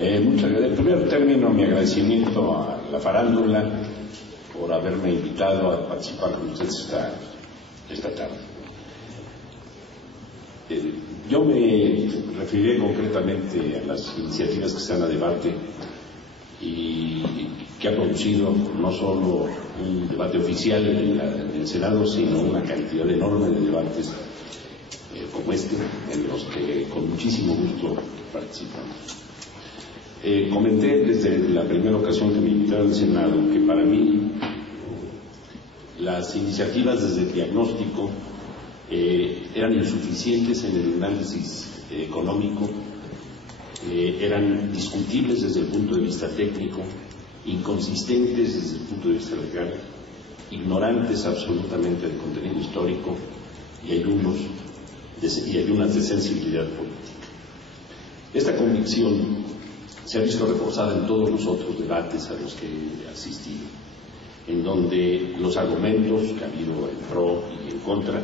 Muchas gracias. En primer término, mi agradecimiento a la farándula por haberme invitado a participar con ustedes esta tarde. Yo me referiré concretamente a las iniciativas que están a debate y que ha producido no solo un debate oficial en el Senado, sino una cantidad enorme de debates como este, en los que con muchísimo gusto participamos. Comenté desde la primera ocasión que me invitaron al Senado que para mí las iniciativas desde el diagnóstico eran insuficientes en el análisis económico, eran discutibles desde el punto de vista técnico, inconsistentes desde el punto de vista legal, ignorantes absolutamente del contenido histórico y algunas de sensibilidad política. Esta convicción se ha visto reforzada en todos los otros debates a los que he asistido, en donde los argumentos que ha habido en pro y en contra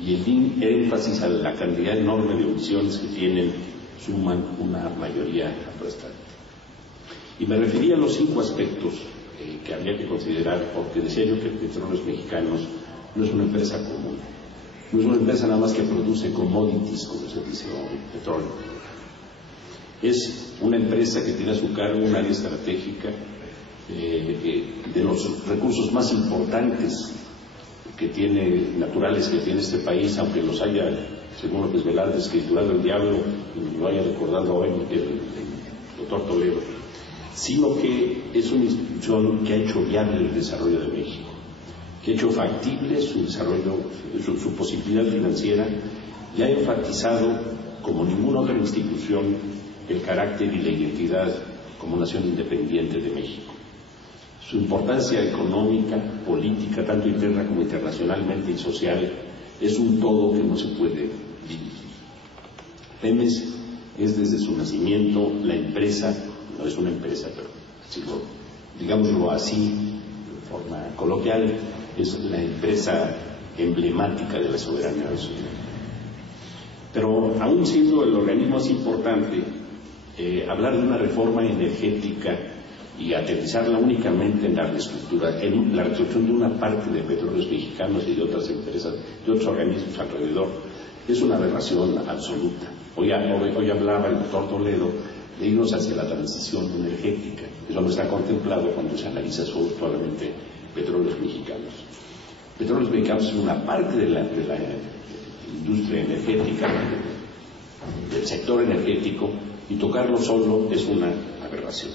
y el énfasis a la cantidad enorme de opciones que tienen suman una mayoría aplastante. Y me refería a los 5 aspectos que habría que considerar, porque decía yo que Petróleos Mexicanos no es una empresa común, no es una empresa nada más que produce commodities, como se dice, o petróleo. Es una empresa que tiene a su cargo un área estratégica de los recursos más importantes naturales que tiene este país, aunque los haya, según López Velarde, escriturado el diablo, y lo haya recordado hoy el doctor Toledo, sino que es una institución que ha hecho viable el desarrollo de México, que ha hecho factible su desarrollo, su posibilidad financiera, y ha enfatizado, como ninguna otra institución, el carácter y la identidad como nación independiente de México. Su importancia económica, política, tanto interna como internacionalmente y social, es un todo que no se puede dividir. Pemex es desde su nacimiento la empresa, no es una empresa, pero digámoslo así, de forma coloquial, es la empresa emblemática de la soberanía nacional. Pero aún siendo el organismo más importante, hablar de una reforma energética y aterrizarla únicamente en la reestructura, en la reestructuración de una parte de Petróleos Mexicanos y de otras empresas, de otros organismos alrededor, es una aberración absoluta. Hoy hablaba el doctor Toledo de irnos hacia la transición energética. Eso no está contemplado cuando se analiza solamente Petróleos Mexicanos. Petróleos Mexicanos es una parte de la industria energética, del sector energético, y tocarlo solo es una aberración.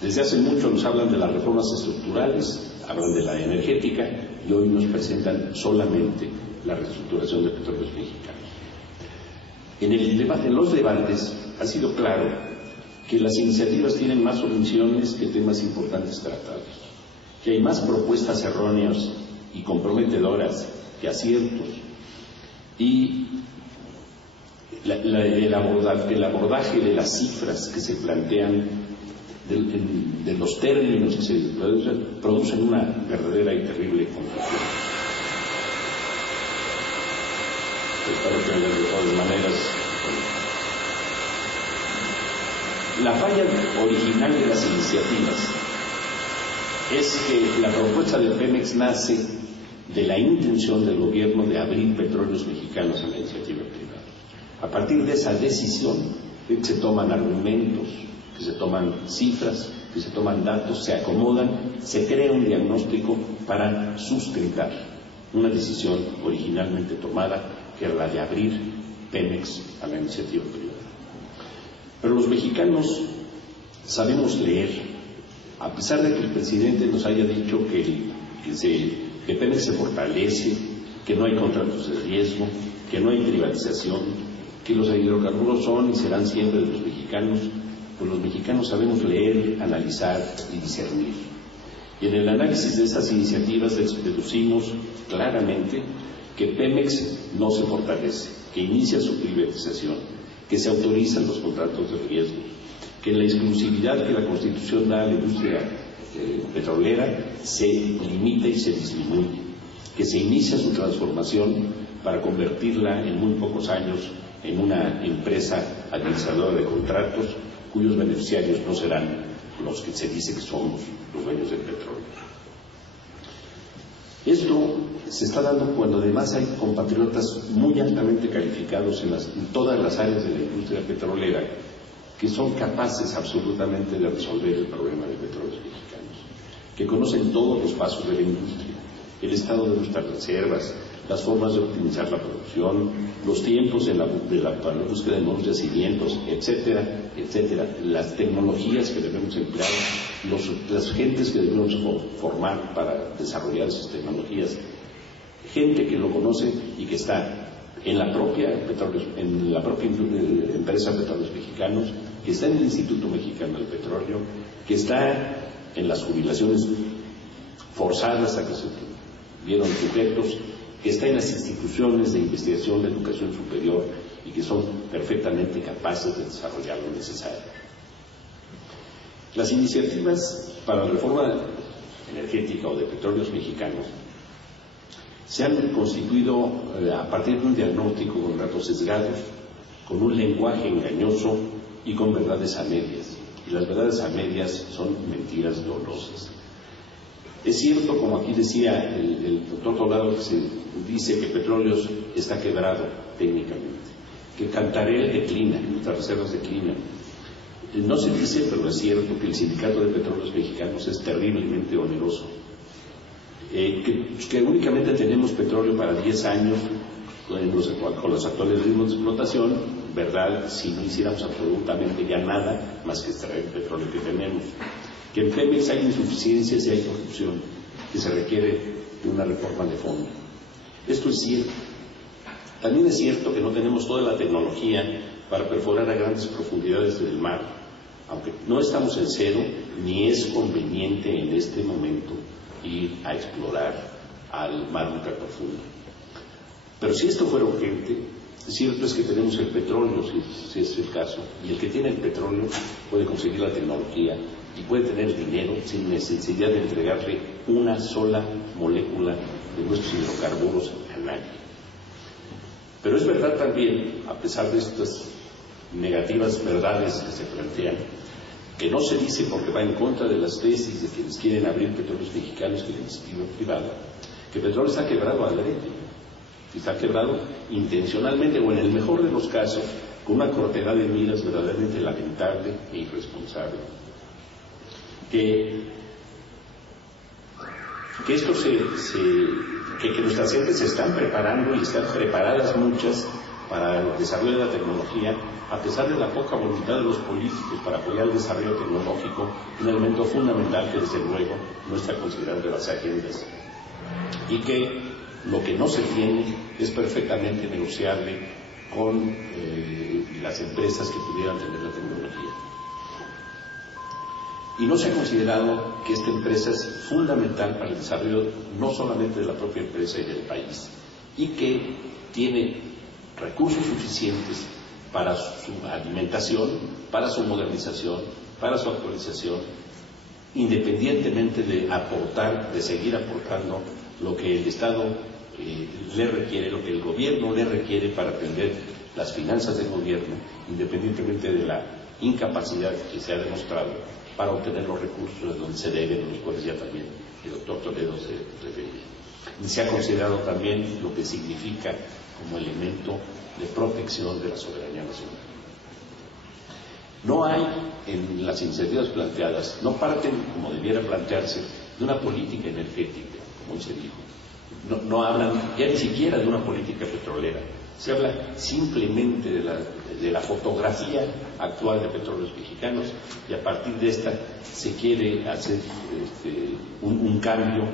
Desde hace mucho nos hablan de las reformas estructurales, hablan de la energética, y hoy nos presentan solamente la reestructuración de Petróleos Mexicanos. En los debates ha sido claro que las iniciativas tienen más omisiones que temas importantes tratados, que hay más propuestas erróneas y comprometedoras que aciertos, y el abordaje de las cifras que se plantean, de los términos que se producen una verdadera y terrible confusión. Espero que de todas maneras. La falla original de las iniciativas es que la propuesta de Pemex nace de la intención del gobierno de abrir Petróleos Mexicanos a la iniciativa privada. A partir de esa decisión se toman argumentos, que se toman cifras, que se toman datos, se acomodan, se crea un diagnóstico para sustentar una decisión originalmente tomada, que era la de abrir Pemex a la iniciativa privada. Pero los mexicanos sabemos leer, a pesar de que el presidente nos haya dicho que Pemex se fortalece, que no hay contratos de riesgo, que no hay privatización, que los hidrocarburos son y serán siempre de los mexicanos, pues los mexicanos sabemos leer, analizar y discernir. Y en el análisis de estas iniciativas deducimos claramente que Pemex no se fortalece, que inicia su privatización, que se autorizan los contratos de riesgo, que la exclusividad que la Constitución da a la industria petrolera se limita y se disminuye, que se inicia su transformación para convertirla en muy pocos años en una empresa administradora de contratos cuyos beneficiarios no serán los que se dice que somos los dueños del petróleo. Esto se está dando cuando además hay compatriotas muy altamente calificados en todas las áreas de la industria petrolera que son capaces absolutamente de resolver el problema de petróleos mexicanos, que conocen todos los pasos de la industria, el estado de nuestras reservas, las formas de optimizar la producción, los tiempos para la búsqueda de nuevos yacimientos, etcétera, etcétera, las tecnologías que debemos emplear, las gentes que debemos formar para desarrollar esas tecnologías, gente que lo conoce y que está en la propia empresa Petróleos Mexicanos, que está en el Instituto Mexicano del Petróleo, que está en las jubilaciones forzadas a que se vieron sujetos, que está en las instituciones de investigación de educación superior y que son perfectamente capaces de desarrollar lo necesario. Las iniciativas para la reforma energética o de petróleos mexicanos se han constituido a partir de un diagnóstico con datos sesgados, con un lenguaje engañoso y con verdades a medias. Y las verdades a medias son mentiras dolorosas. Es cierto, como aquí decía el doctor Toledo, que se dice que Petróleos está quebrado técnicamente, que Cantarell declina, que nuestras reservas declinan. No se dice, pero es cierto, que el Sindicato de Petróleos Mexicanos es terriblemente oneroso, que únicamente tenemos petróleo para 10 años con los actuales ritmos de explotación, verdad, si no hiciéramos absolutamente ya nada más que extraer el petróleo que tenemos, que en Pemex hay insuficiencias y hay corrupción, que se requiere de una reforma de fondo. Esto es cierto. También es cierto que no tenemos toda la tecnología para perforar a grandes profundidades del mar, aunque no estamos en cero, ni es conveniente en este momento ir a explorar al mar ultra profundo. Pero si esto fuera urgente, cierto es que tenemos el petróleo, si es el caso, y el que tiene el petróleo puede conseguir la tecnología y puede tener dinero sin necesidad de entregarle una sola molécula de nuestros hidrocarburos a nadie. Pero es verdad también, a pesar de estas negativas verdades que se plantean, que no se dice porque va en contra de las tesis de quienes quieren abrir petróleos mexicanos que la iniciativa privada, que el petróleo está quebrado al derecho, está quebrado intencionalmente o en el mejor de los casos con una cortedad de miras verdaderamente lamentable e irresponsable. Que esto que nuestras gentes se están preparando y están preparadas muchas para el desarrollo de la tecnología, a pesar de la poca voluntad de los políticos para apoyar el desarrollo tecnológico, un elemento fundamental que desde luego no está considerado de las agendas, y que lo que no se tiene es perfectamente negociable con las empresas que pudieran tener la tecnología. Y no se ha considerado que esta empresa es fundamental para el desarrollo no solamente de la propia empresa y del país, y que tiene recursos suficientes para su alimentación, para su modernización, para su actualización, independientemente de aportar, de seguir aportando lo que el Estado le requiere, lo que el gobierno le requiere para atender las finanzas del gobierno, independientemente de la incapacidad que se ha demostrado para obtener los recursos de donde se deben, los cuales ya también el doctor Toledo se refería. Y se ha considerado también lo que significa como elemento de protección de la soberanía nacional. No hay en las iniciativas planteadas, no parten, como debiera plantearse, de una política energética, como se dijo. No hablan ya ni siquiera de una política petrolera. Se habla simplemente de la fotografía actual de Petróleos Mexicanos, y a partir de esta se quiere hacer un cambio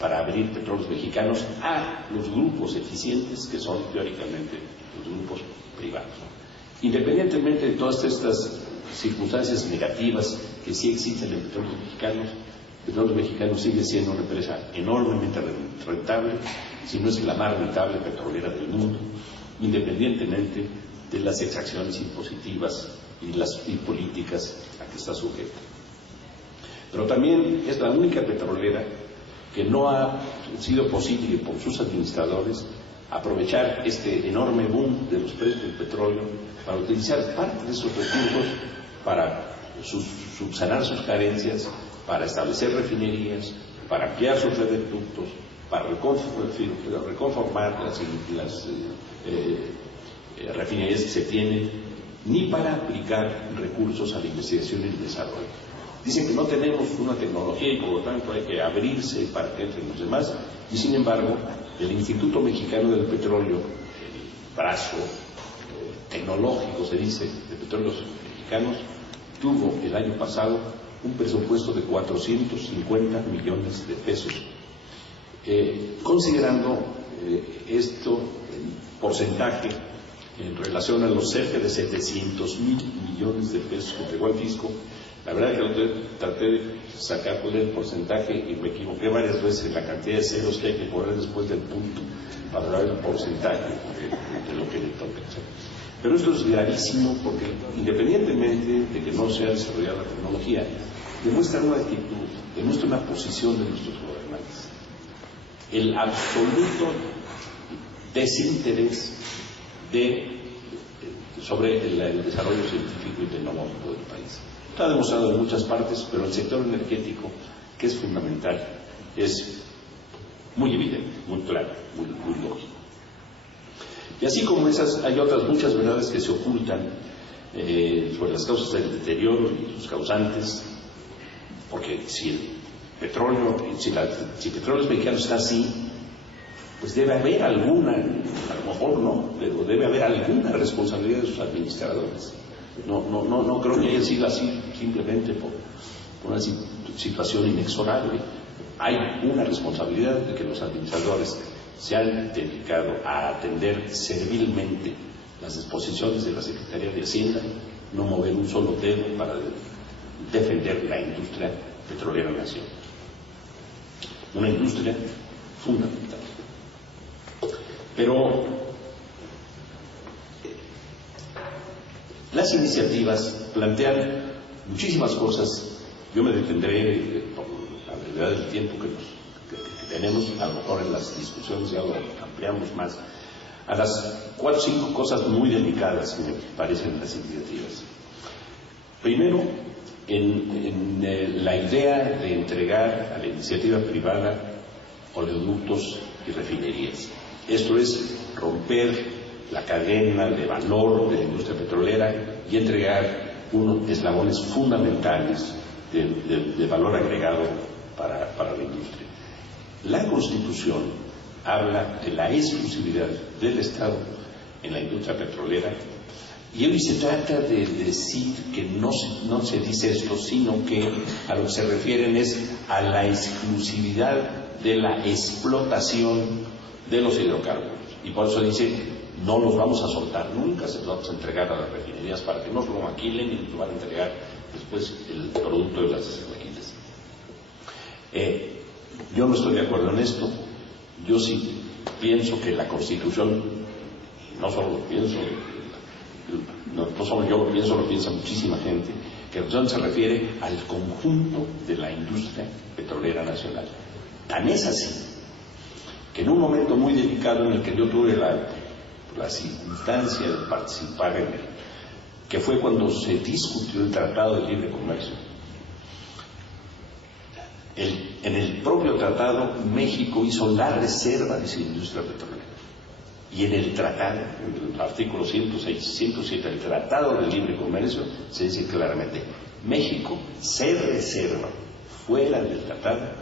para abrir Petróleos Mexicanos a los grupos eficientes que son teóricamente los grupos privados. Independientemente de todas estas circunstancias negativas que sí existen en Petróleos Mexicanos sigue siendo una empresa enormemente rentable, si no es la más rentable petrolera del mundo, independientemente de las exacciones impositivas y políticas a que está sujeta. Pero también es la única petrolera que no ha sido posible por sus administradores aprovechar este enorme boom de los precios del petróleo para utilizar parte de esos recursos para subsanar sus carencias, para establecer refinerías, para ampliar sus reductos, para reconformar las refinerías que se tienen, ni para aplicar recursos a la investigación y el desarrollo. Dicen que no tenemos una tecnología y por lo tanto hay que abrirse para que entren los demás, y sin embargo el Instituto Mexicano del Petróleo, el brazo tecnológico, se dice, de petróleos mexicanos, tuvo el año pasado un presupuesto de 450 millones de pesos. Considerando esto en porcentaje en relación a los cerca de 700,000 millones de pesos que entregó al fisco, la verdad que traté de sacar el porcentaje y me equivoqué varias veces en la cantidad de ceros que hay que poner después del punto para dar el porcentaje de lo que le toca hacer. Pero esto es gravísimo porque, independientemente de que no sea desarrollada la tecnología, demuestra una actitud, demuestra una posición de nuestros gobernantes. El absoluto desinterés sobre el desarrollo científico y tecnológico del país. Está demostrado en muchas partes, pero el sector energético, que es fundamental, es muy evidente, muy claro, muy lógico. Y así como esas, hay otras muchas verdades que se ocultan sobre las causas del deterioro y sus causantes, porque si el petróleo, si Petróleos Mexicanos está así, pues debe haber alguna, a lo mejor no, pero debe haber alguna responsabilidad de sus administradores. No creo que haya sido así simplemente por una situación inexorable. Hay una responsabilidad de que los administradores se han dedicado a atender servilmente las disposiciones de la Secretaría de Hacienda, no mover un solo dedo para defender la industria petrolera nacional. Una industria fundamental. Pero las iniciativas plantean muchísimas cosas. Yo me detendré por la brevedad del tiempo que tenemos, a lo mejor en las discusiones ya lo ampliamos más, a las 4 o 5 cosas muy delicadas que me parecen las iniciativas. Primero, en la idea de entregar a la iniciativa privada oleoductos y refinerías. Esto es romper la cadena de valor de la industria petrolera y entregar unos eslabones fundamentales de valor agregado para la industria. La Constitución habla de la exclusividad del Estado en la industria petrolera, y hoy se trata de decir que no se dice esto, sino que a lo que se refieren es a la exclusividad de la explotación de los hidrocarburos. Y por eso dice, no los vamos a soltar nunca, se los vamos a entregar a las refinerías para que no lo maquilen y nos van a entregar después el producto de las máquinas. Yo no estoy de acuerdo en esto. Yo sí pienso que la Constitución, no solo lo pienso, no solo yo lo pienso, lo piensa muchísima gente, que la Constitución se refiere al conjunto de la industria petrolera nacional. Tan es así que en un momento muy delicado en el que yo tuve la circunstancia de participar en él, que fue cuando se discutió el Tratado de Libre Comercio, en el propio tratado México hizo la reserva de su industria petrolera. Y en el tratado, en el artículo 106 y 107 del Tratado de Libre Comercio, se dice claramente, México se reserva fuera del tratado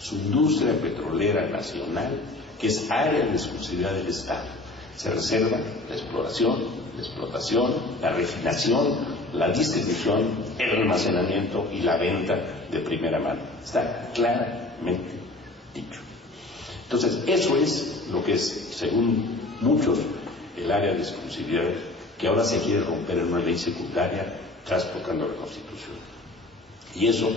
su industria petrolera nacional, que es área de exclusividad del Estado. Se reserva la exploración, la explotación, la refinación, la distribución, el almacenamiento y la venta de primera mano. Está claramente dicho. Entonces, eso es lo que es, según muchos, el área de exclusividad que ahora se quiere romper en una ley secundaria, traspocando la Constitución. Y eso,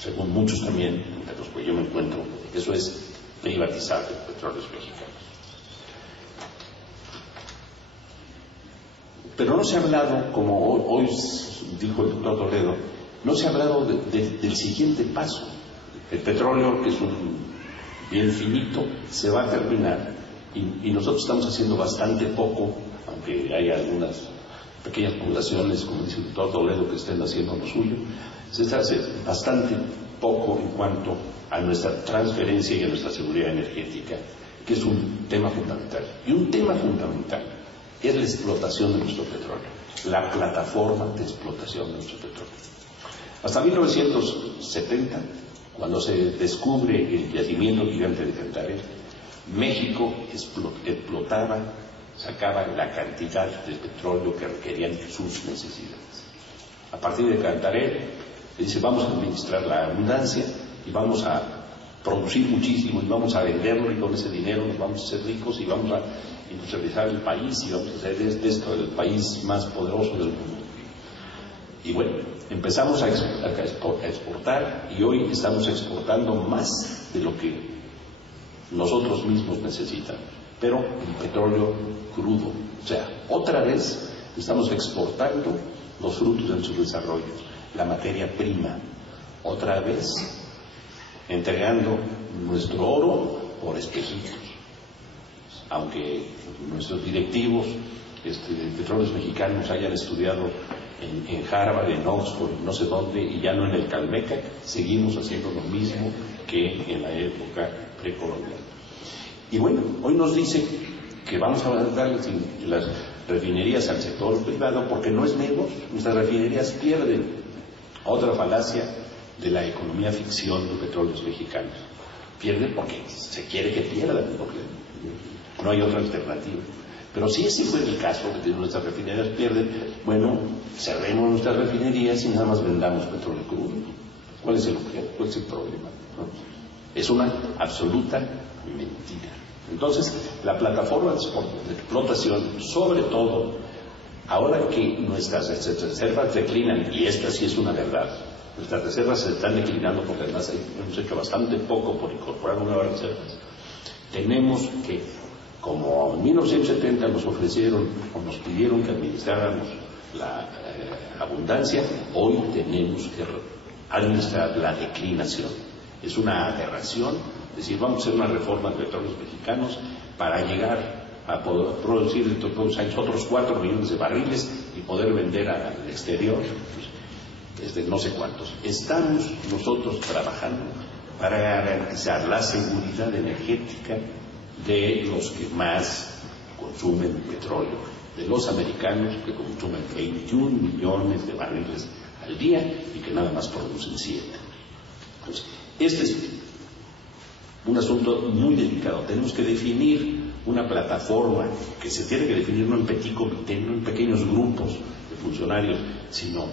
según muchos también, entre los que yo me encuentro, eso es privatizar los petróleos mexicanos. Pero no se ha hablado, como hoy dijo el doctor Toledo, no se ha hablado del siguiente paso. El petróleo, que es un bien finito, se va a terminar y nosotros estamos haciendo bastante poco, aunque hay algunas pequeñas poblaciones, como dice el doctor Toledo, que estén haciendo lo suyo. Se está haciendo bastante poco en cuanto a nuestra transferencia y a nuestra seguridad energética, que es un tema fundamental. Y un tema fundamental es la explotación de nuestro petróleo, la plataforma de explotación de nuestro petróleo. Hasta 1970, cuando se descubre el yacimiento gigante de Cantarell, México explotaba, sacaba la cantidad de petróleo que requerían sus necesidades. A partir de Cantarell, se dice, vamos a administrar la abundancia y vamos a producir muchísimo y vamos a venderlo, y con ese dinero nos vamos a hacer ricos y vamos a industrializar el país y vamos a hacer de esto el país más poderoso del mundo. Y bueno, empezamos a exportar, y hoy estamos exportando más de lo que nosotros mismos necesitamos, pero el petróleo crudo. O sea, otra vez estamos exportando los frutos de su desarrollo, la materia prima, otra vez entregando nuestro oro por espejitos. Aunque nuestros directivos de Petróleos Mexicanos hayan estudiado en Harvard, en Oxford, no sé dónde, y ya no en el Calmecac, seguimos haciendo lo mismo que en la época precolonial. Y bueno, hoy nos dicen que vamos a dar las refinerías al sector privado porque no es negocio, nuestras refinerías pierden. Otra falacia de la economía ficción de Petróleos Mexicanos. Pierden porque se quiere que pierdan, porque no hay otra alternativa. Pero si ese fue el caso, que nuestras refinerías pierden, bueno, cerremos nuestras refinerías y nada más vendamos petróleo crudo. ¿Cuál es el objeto? ¿Cuál es el problema? ¿No? Es una absoluta mentira. Entonces, la plataforma de explotación, sobre todo, ahora que nuestras reservas declinan, y esta sí es una verdad, nuestras reservas se están declinando porque además hemos hecho bastante poco por incorporar nuevas reservas, tenemos que, como en 1970 nos ofrecieron o nos pidieron que administráramos la abundancia, hoy tenemos que administrar la declinación. Es una aberración decir, vamos a hacer una reforma de Petróleos Mexicanos para llegar a poder producir dentro de todos los años otros 4 millones de barriles y poder vender al exterior, no sé cuántos. Estamos nosotros trabajando para garantizar la seguridad energética de los que más consumen petróleo, de los americanos que consumen 21 millones de barriles al día y que nada más producen 7. Entonces, este es un asunto muy delicado. Tenemos que definir una plataforma que se tiene que definir no en petit comité, no en pequeños grupos de funcionarios, sino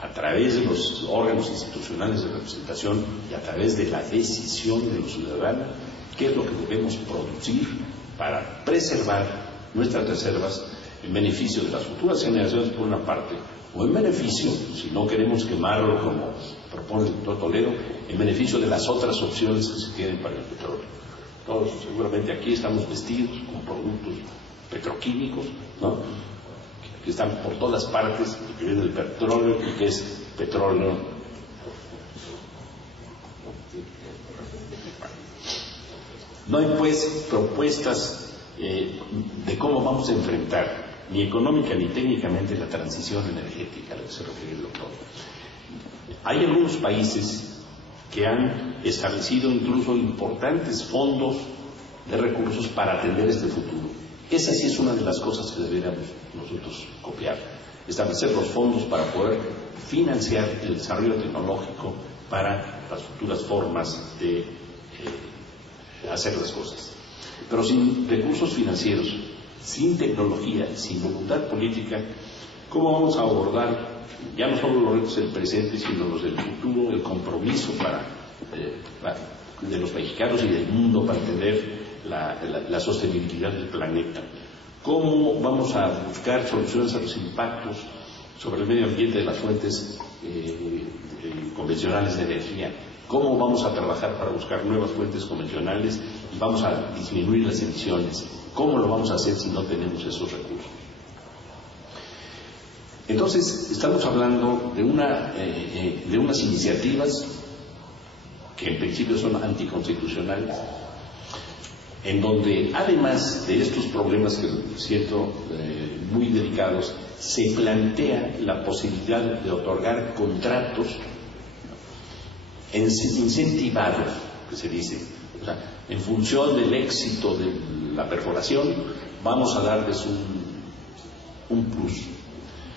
a través de los órganos institucionales de representación y a través de la decisión de los ciudadanos, qué es lo que debemos producir para preservar nuestras reservas en beneficio de las futuras generaciones por una parte, o en beneficio, si no queremos quemarlo como propone el doctor Toledo, en beneficio de las otras opciones que se tienen para el petróleo. Todos seguramente aquí estamos vestidos con productos petroquímicos, ¿no?, que están por todas partes, que viene del petróleo y que es petróleo. No hay pues propuestas de cómo vamos a enfrentar ni económica ni técnicamente la transición energética a la que se refiere el doctor. Hay algunos países que han establecido incluso importantes fondos de recursos para atender este futuro. Esa sí es una de las cosas que deberíamos nosotros copiar, establecer los fondos para poder financiar el desarrollo tecnológico para las futuras formas de hacer las cosas. Pero sin recursos financieros, sin tecnología, sin voluntad política, ¿cómo vamos a abordar ya no solo los retos del presente, sino los del futuro, el compromiso de los mexicanos y del mundo para entender la sostenibilidad del planeta? ¿Cómo vamos a buscar soluciones a los impactos sobre el medio ambiente de las fuentes convencionales de energía? ¿Cómo vamos a trabajar para buscar nuevas fuentes convencionales y vamos a disminuir las emisiones? ¿Cómo lo vamos a hacer si no tenemos esos recursos? Entonces, estamos hablando de unas iniciativas que en principio son anticonstitucionales, en donde además de estos problemas que siento muy delicados, se plantea la posibilidad de otorgar contratos incentivados, que se dice, o sea, en función del éxito de la perforación, vamos a darles un plus.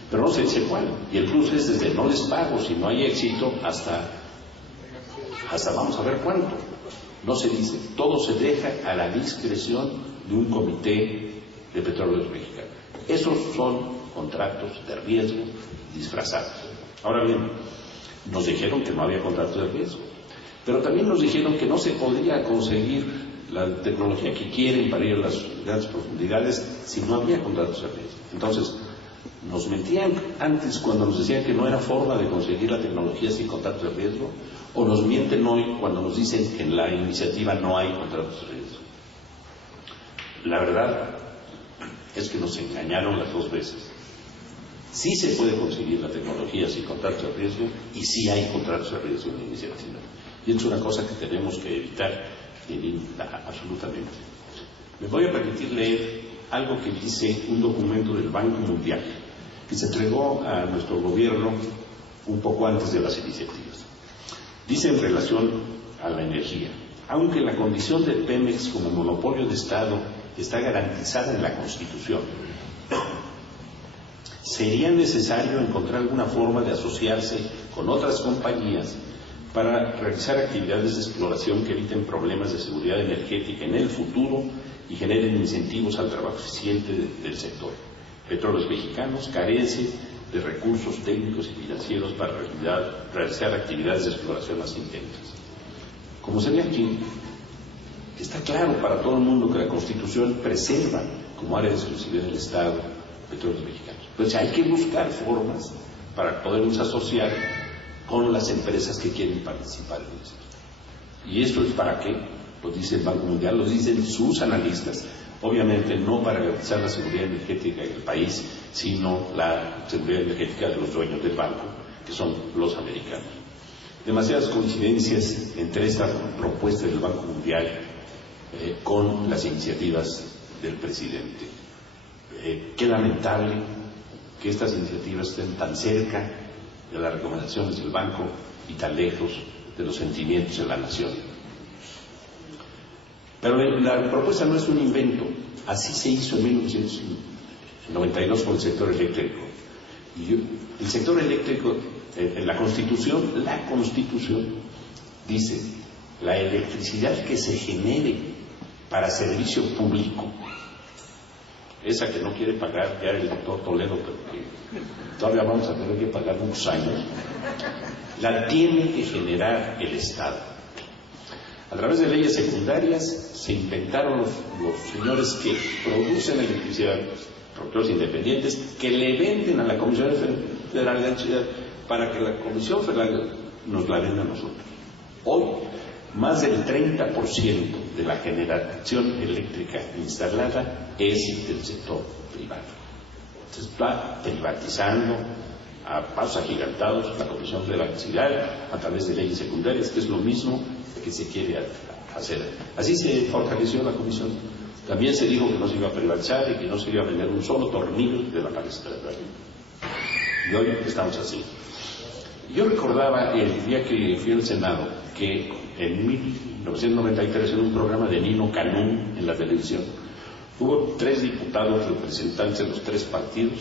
Pero no se dice cuál, y el plus es desde no les pago si no hay éxito hasta vamos a ver cuánto. No se dice, todo se deja a la discreción de un comité de petróleos mexicanos. Esos son contratos de riesgo disfrazados. Ahora bien, nos dijeron que no había contratos de riesgo, pero también nos dijeron que no se podría conseguir la tecnología que quieren para ir a las grandes profundidades si no había contratos de riesgo. Entonces, nos mentían antes cuando nos decían que no era forma de conseguir la tecnología sin contratos de riesgo, o nos mienten hoy cuando nos dicen que en la iniciativa no hay contratos de riesgo. La verdad es que nos engañaron las dos veces. Sí se puede conseguir la tecnología sin contratos de riesgo y sí hay contratos de riesgo en la iniciativa. Y es una cosa que tenemos que evitar absolutamente. Me voy a permitir leer algo que dice un documento del Banco Mundial que se entregó a nuestro gobierno un poco antes de las iniciativas. Dice en relación a la energía: aunque la condición de Pemex como monopolio de Estado está garantizada en la Constitución, sería necesario encontrar alguna forma de asociarse con otras compañías para realizar actividades de exploración que eviten problemas de seguridad energética en el futuro y generen incentivos al trabajo eficiente del sector. Petróleos Mexicanos carece de recursos técnicos y financieros para realizar actividades de exploración más intensas. Como se ve aquí, está claro para todo el mundo que la Constitución preserva como área de exclusividad del Estado Petróleos Mexicanos. Entonces hay que buscar formas para podernos asociar con las empresas que quieren participar en esto. ¿Y esto es para qué? Lo dice el Banco Mundial, lo dicen sus analistas. Obviamente no para garantizar la seguridad energética del país, sino la seguridad energética de los dueños del banco, que son los americanos. Demasiadas coincidencias entre esta propuesta del Banco Mundial con las iniciativas del presidente. Qué lamentable que estas iniciativas estén tan cerca de las recomendaciones del banco y tan lejos de los sentimientos de la nación. Pero la propuesta no es un invento, así se hizo en 1992 con el sector eléctrico. Y el sector eléctrico, en la Constitución dice: la electricidad que se genere para servicio público, esa que no quiere pagar ya el doctor Toledo, pero que todavía vamos a tener que pagar muchos años, la tiene que generar el Estado. A través de leyes secundarias se inventaron los señores que producen electricidad, productores independientes, que le venden a la Comisión Federal de Electricidad para que la Comisión Federal nos la venda a nosotros. Hoy, más del 30% de la generación eléctrica instalada es del sector privado. Se está privatizando a pasos agigantados la Comisión de Electricidad a través de leyes secundarias, que es lo mismo que se quiere hacer. Así se fortaleció la comisión. También se dijo que no se iba a privatizar y que no se iba a vender un solo tornillo de la palestra de Berlín. Y hoy estamos así. Yo recordaba el día que fui al Senado que en 1993, en un programa de Nino Canún en la televisión, hubo 3 diputados representantes de los 3 partidos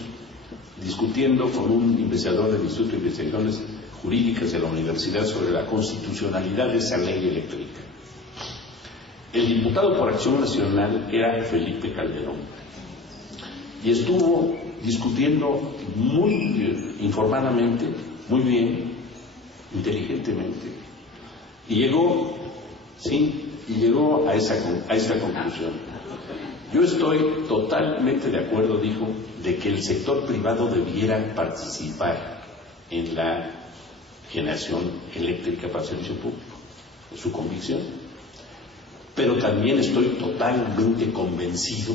discutiendo con un investigador del Instituto de Investigaciones Jurídicas de la Universidad sobre la constitucionalidad de esa ley eléctrica. El diputado por Acción Nacional era Felipe Calderón y estuvo discutiendo muy informadamente, muy bien, inteligentemente, y llegó a esta conclusión. Yo estoy totalmente de acuerdo, dijo, de que el sector privado debiera participar en la generación eléctrica para el servicio público. Es su convicción. Pero también estoy totalmente convencido,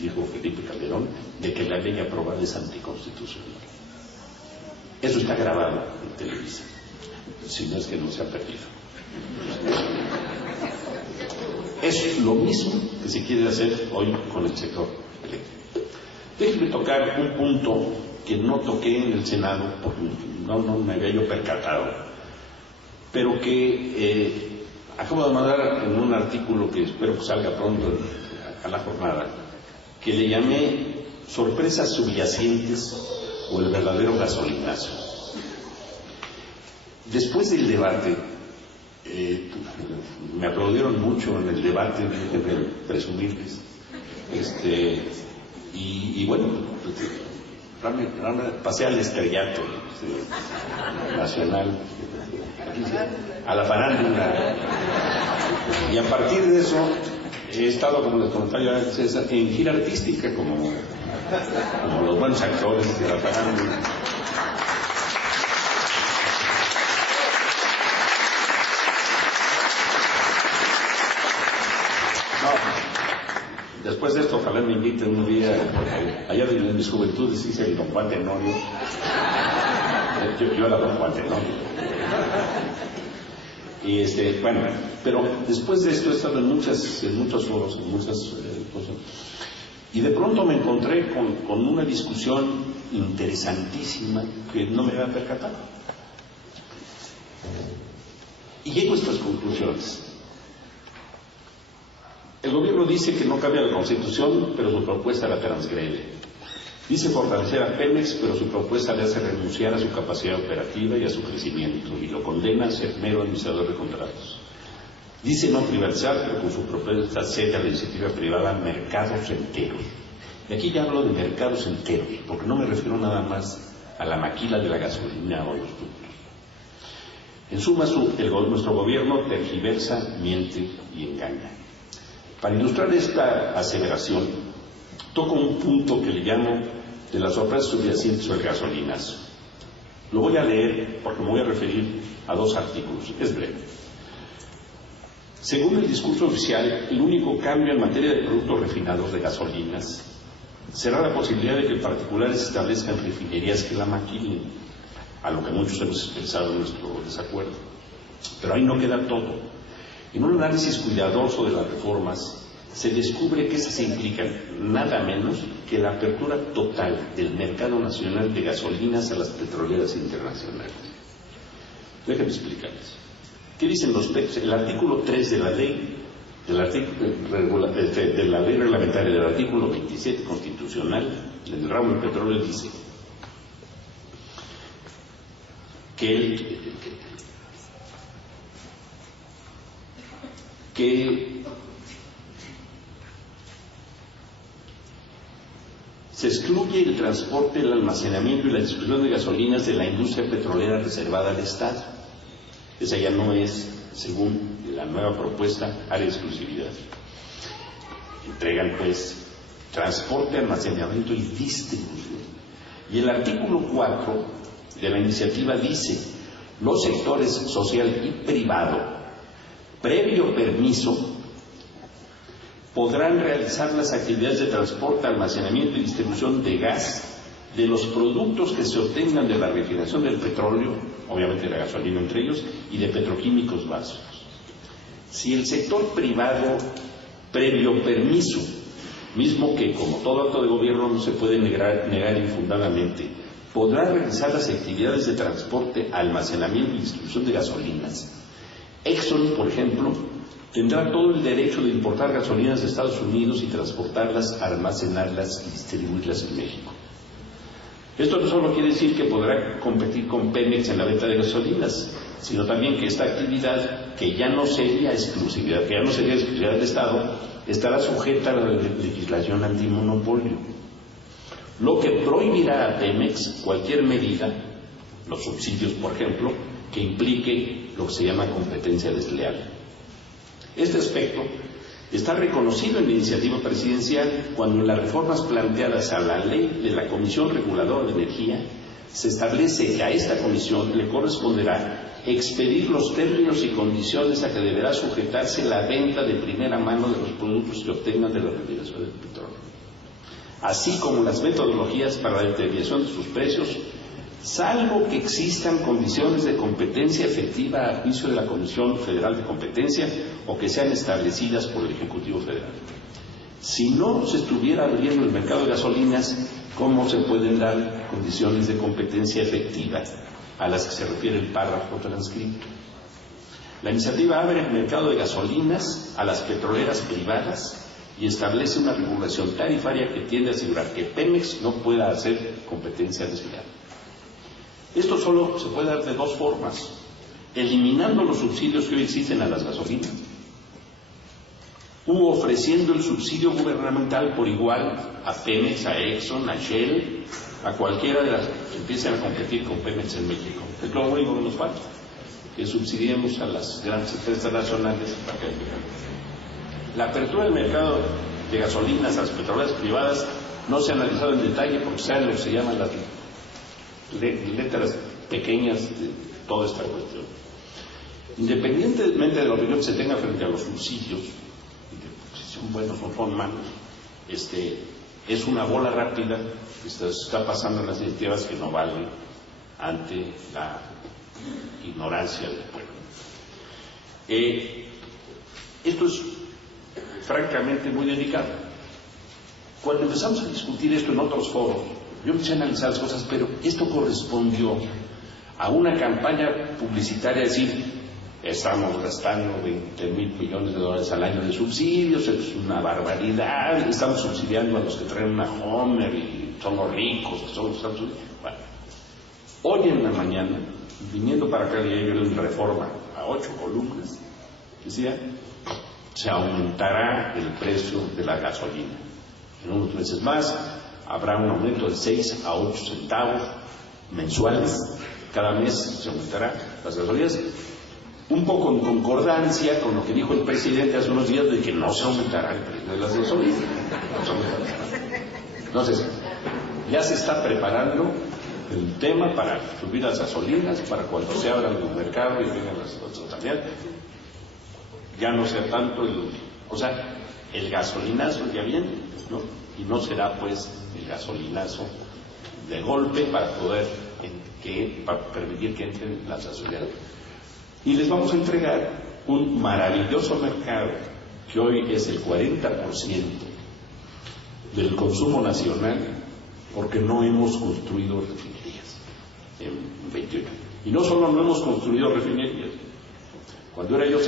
dijo Felipe Calderón, de que la ley aprobada es anticonstitucional. Eso está grabado en Televisa, si no es que no se ha perdido. Es lo mismo que se quiere hacer hoy con el sector eléctrico. Déjenme tocar un punto que no toqué en el Senado, porque no me había yo percatado, pero que acabo de mandar en un artículo que espero que salga pronto a la jornada, que le llamé sorpresas subyacentes o el verdadero gasolinazo. Después del debate, me aplaudieron mucho en el debate, déjenme presumirles, y bueno, pasé al estrellato nacional, a la farándula, y a partir de eso he estado, como les comentaba ya César, en gira artística, como los buenos actores de la farándula. Después de esto, ojalá me inviten un día, allá en mis juventudes hice el Don Juan Tenorio. Yo era Don Juan Tenorio. Y bueno, pero después de esto he estado en muchos foros, en muchas cosas. Y de pronto me encontré con una discusión interesantísima que no me había percatado. Y llego a estas conclusiones. El gobierno dice que no cambia la Constitución, pero su propuesta la transgrede. Dice fortalecer a Pemex, pero su propuesta le hace renunciar a su capacidad operativa y a su crecimiento, y lo condena a ser mero administrador de contratos. Dice no privatizar, pero con su propuesta cede a la iniciativa privada mercados enteros. Y aquí ya hablo de mercados enteros, porque no me refiero nada más a la maquila de la gasolina o los ductos. En suma, nuestro gobierno tergiversa, miente y engaña. Para ilustrar esta aseveración, toco un punto que le llamo de las sorpresas subyacentes o el gasolinazo. Lo voy a leer porque me voy a referir a dos artículos. Es breve. Según el discurso oficial, el único cambio en materia de productos refinados de gasolinas será la posibilidad de que particulares establezcan refinerías que la maquilen, a lo que muchos hemos expresado nuestro desacuerdo. Pero ahí no queda todo. En un análisis cuidadoso de las reformas, se descubre que esas implican nada menos que la apertura total del mercado nacional de gasolinas a las petroleras internacionales. Déjenme explicarles. ¿Qué dicen los textos? El artículo 3 de la ley, de la ley reglamentaria del artículo 27 constitucional del ramo del petróleo dice que se excluye el transporte, el almacenamiento y la distribución de gasolinas de la industria petrolera reservada al Estado. Esa ya no es, según la nueva propuesta, área de exclusividad. Entregan, pues, transporte, almacenamiento y distribución. Y el artículo 4 de la iniciativa dice: los sectores social y privado, previo permiso, podrán realizar las actividades de transporte, almacenamiento y distribución de gas de los productos que se obtengan de la refinación del petróleo, obviamente la gasolina entre ellos, y de petroquímicos básicos. Si el sector privado, previo permiso, mismo que como todo acto de gobierno no se puede negar infundadamente, podrá realizar las actividades de transporte, almacenamiento y distribución de gasolinas, Exxon, por ejemplo, tendrá todo el derecho de importar gasolinas de Estados Unidos y transportarlas, almacenarlas y distribuirlas en México. Esto no solo quiere decir que podrá competir con Pemex en la venta de gasolinas, sino también que esta actividad, que ya no sería exclusividad del Estado, estará sujeta a la legislación antimonopolio, lo que prohibirá a Pemex cualquier medida, los subsidios, por ejemplo, que implique lo que se llama competencia desleal. Este aspecto está reconocido en la iniciativa presidencial cuando en las reformas planteadas a la ley de la Comisión Reguladora de Energía se establece que a esta comisión le corresponderá expedir los términos y condiciones a que deberá sujetarse la venta de primera mano de los productos que obtengan de la refinación del petróleo, así como las metodologías para la determinación de sus precios, salvo que existan condiciones de competencia efectiva a juicio de la Comisión Federal de Competencia o que sean establecidas por el Ejecutivo Federal. Si no se estuviera abriendo el mercado de gasolinas, ¿cómo se pueden dar condiciones de competencia efectiva a las que se refiere el párrafo transcrito? La iniciativa abre el mercado de gasolinas a las petroleras privadas y establece una regulación tarifaria que tiende a asegurar que Pemex no pueda hacer competencia desleal. Esto solo se puede dar de dos formas: eliminando los subsidios que hoy existen a las gasolinas, u ofreciendo el subsidio gubernamental por igual a Pemex, a Exxon, a Shell, a cualquiera de las que empiecen a competir con Pemex en México. Es lo único que nos falta, que subsidiemos a las grandes empresas nacionales para que la apertura del mercado de gasolinas a las petroleras privadas no se ha analizado en detalle porque saben lo que se llaman las letras pequeñas de toda esta cuestión. Independientemente de la opinión que se tenga frente a los subsidios, si son buenos o son malos, es una bola rápida que está pasando en las iniciativas que no valen ante la ignorancia del pueblo. Esto es francamente muy delicado. Cuando empezamos a discutir esto en otros foros, yo empecé a analizar las cosas, pero esto correspondió a una campaña publicitaria, es decir, estamos gastando 20,000 millones de dólares al año de subsidios, es una barbaridad, estamos subsidiando a los que traen una Homer y son los ricos, que son los que están subsidiando. Bueno, hoy en la mañana, viniendo para acá, yo en Reforma, a 8 columnas, decía, se aumentará el precio de la gasolina. En unos meses más habrá un aumento de 6 a 8 centavos mensuales. Cada mes se aumentará las gasolinas, un poco en concordancia con lo que dijo el presidente hace unos días de que no se aumentará el precio de las gasolinas. Entonces, ya se está preparando el tema para subir las gasolinas, para cuando se abra el mercado y vengan las otras también, ya no sea tanto el gasolinazo ya viene, ¿no? Y no será pues el gasolinazo de golpe para permitir que entren las gasolineras. Y les vamos a entregar un maravilloso mercado que hoy es el 40% del consumo nacional, porque no hemos construido refinerías en 28. Y no solo no hemos construido refinerías. Cuando era yo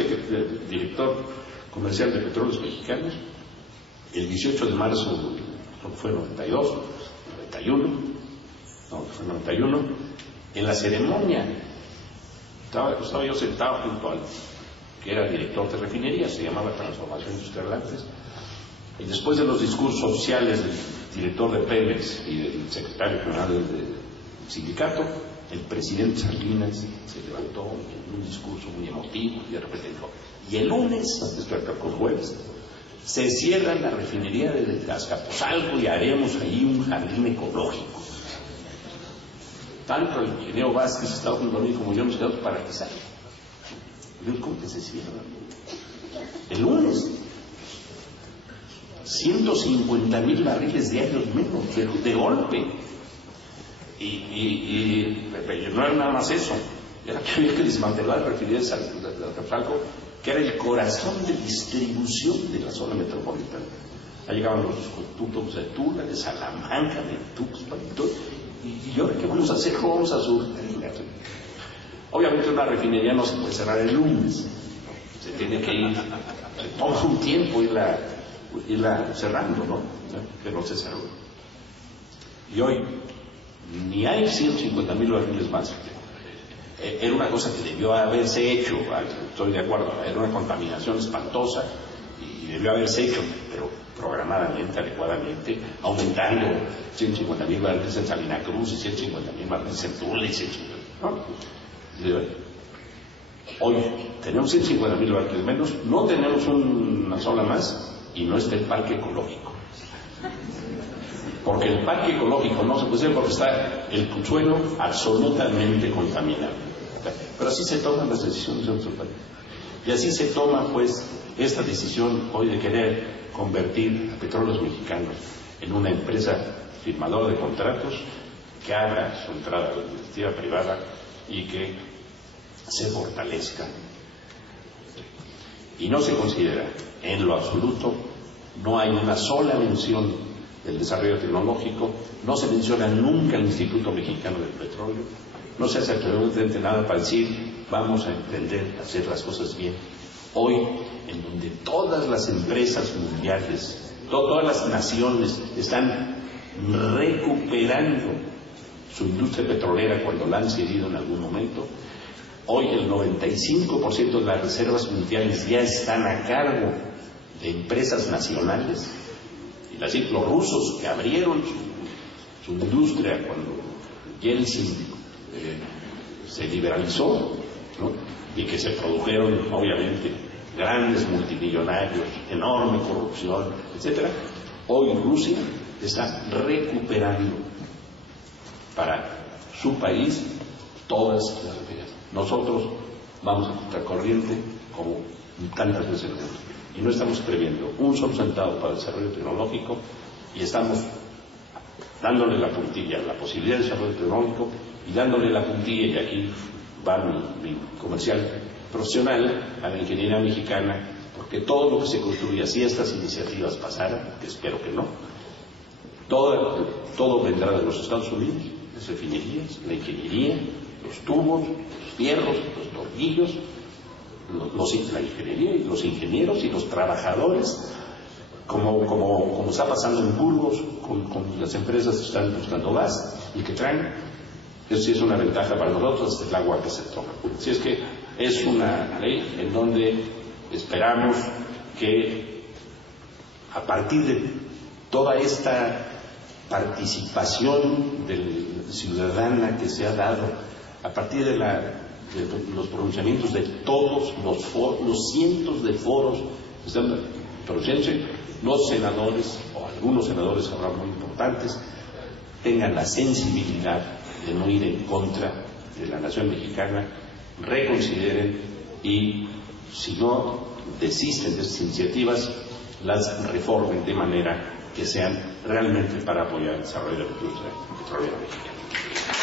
director comercial de Petróleos Mexicanos, el 18 de marzo, fue 91, en la ceremonia, estaba yo sentado junto al que era director de refinería, se llamaba Transformación Industrial antes, y después de los discursos oficiales del director de Pemex y del secretario general del sindicato, el presidente Salinas se levantó en un discurso muy emotivo y de repente dijo, y el lunes, esto era con jueves, se cierra la refinería de Azcapotzalco y haremos ahí un jardín ecológico. Tanto el ingeniero Vázquez estaba junto a mí como yo nos quedamos paralizados. ¿Cómo que se cierra? El lunes. 150,000 barriles diarios menos, pero de golpe. Y no era nada más eso. Era que había que desmantelar la refinería de Azcapotzalco, que era el corazón de distribución de la zona metropolitana. Ahí llegaban los ductos de Tula, de Salamanca, de Tuxpan y todo. ¿Y ahora qué vamos a hacer? ¿Cómo vamos a surtir? Obviamente una refinería no se puede cerrar el lunes. Se tiene que ir, se toma un tiempo irla cerrando, ¿no? Que no se cerró. Y hoy ni hay 150,000 barriles más. Era una cosa que debió haberse hecho, estoy de acuerdo, era una contaminación espantosa y debió haberse hecho, pero programadamente, adecuadamente, aumentando 150,000 barriles en Salina Cruz y 150,000 barriles en Tula y 150,000, ¿no? Hoy tenemos 150,000 barriles menos, no tenemos una sola más y no está el parque ecológico. Porque el parque ecológico no se puede hacer porque está el suelo absolutamente contaminado. Pero así se toman las decisiones de nuestro país. Y así se toma, pues, esta decisión hoy de querer convertir a Petróleos Mexicanos en una empresa firmadora de contratos que abra su entrada a la iniciativa privada y que se fortalezca. y no se considera en lo absoluto, no hay una sola mención del desarrollo tecnológico, no se menciona nunca el Instituto Mexicano del Petróleo, no se hace absolutamente nada para decir vamos a emprender a hacer las cosas bien. Hoy, en donde todas las empresas mundiales, todas las naciones están recuperando su industria petrolera cuando la han cedido en algún momento, hoy el 95% de las reservas mundiales ya están a cargo de empresas nacionales. Y así, los rusos que abrieron su industria cuando Yeltsin se liberalizó, ¿no? Y que se produjeron obviamente grandes multimillonarios, enorme corrupción, etcétera. Hoy Rusia está recuperando para su país todas las reservas. Nosotros vamos a contracorriente como tantas veces en el mundo y no estamos previendo un solo centavo para el desarrollo tecnológico y estamos dándole la puntilla, la posibilidad de desarrollo tecnológico y dándole la puntilla, y aquí va mi comercial profesional, a la ingeniería mexicana, porque todo lo que se construya, si estas iniciativas pasaran, que espero que no, todo vendrá de los Estados Unidos, las refinerías, la ingeniería, los tubos, los fierros, los tornillos, la ingeniería y los ingenieros y los trabajadores, como está pasando en Burgos con las empresas que están buscando gas y que traen. Eso sí es una ventaja para nosotros, es el agua que se toma. Así es que es una ley en donde esperamos que a partir de toda esta participación ciudadana que se ha dado, a partir de los pronunciamientos de todos los cientos de foros que están produciéndose, los senadores, o algunos senadores ahora muy importantes, tengan la sensibilidad de no ir en contra de la nación mexicana, reconsideren y, si no desisten de estas iniciativas, las reformen de manera que sean realmente para apoyar el desarrollo de la industria petrolera mexicana.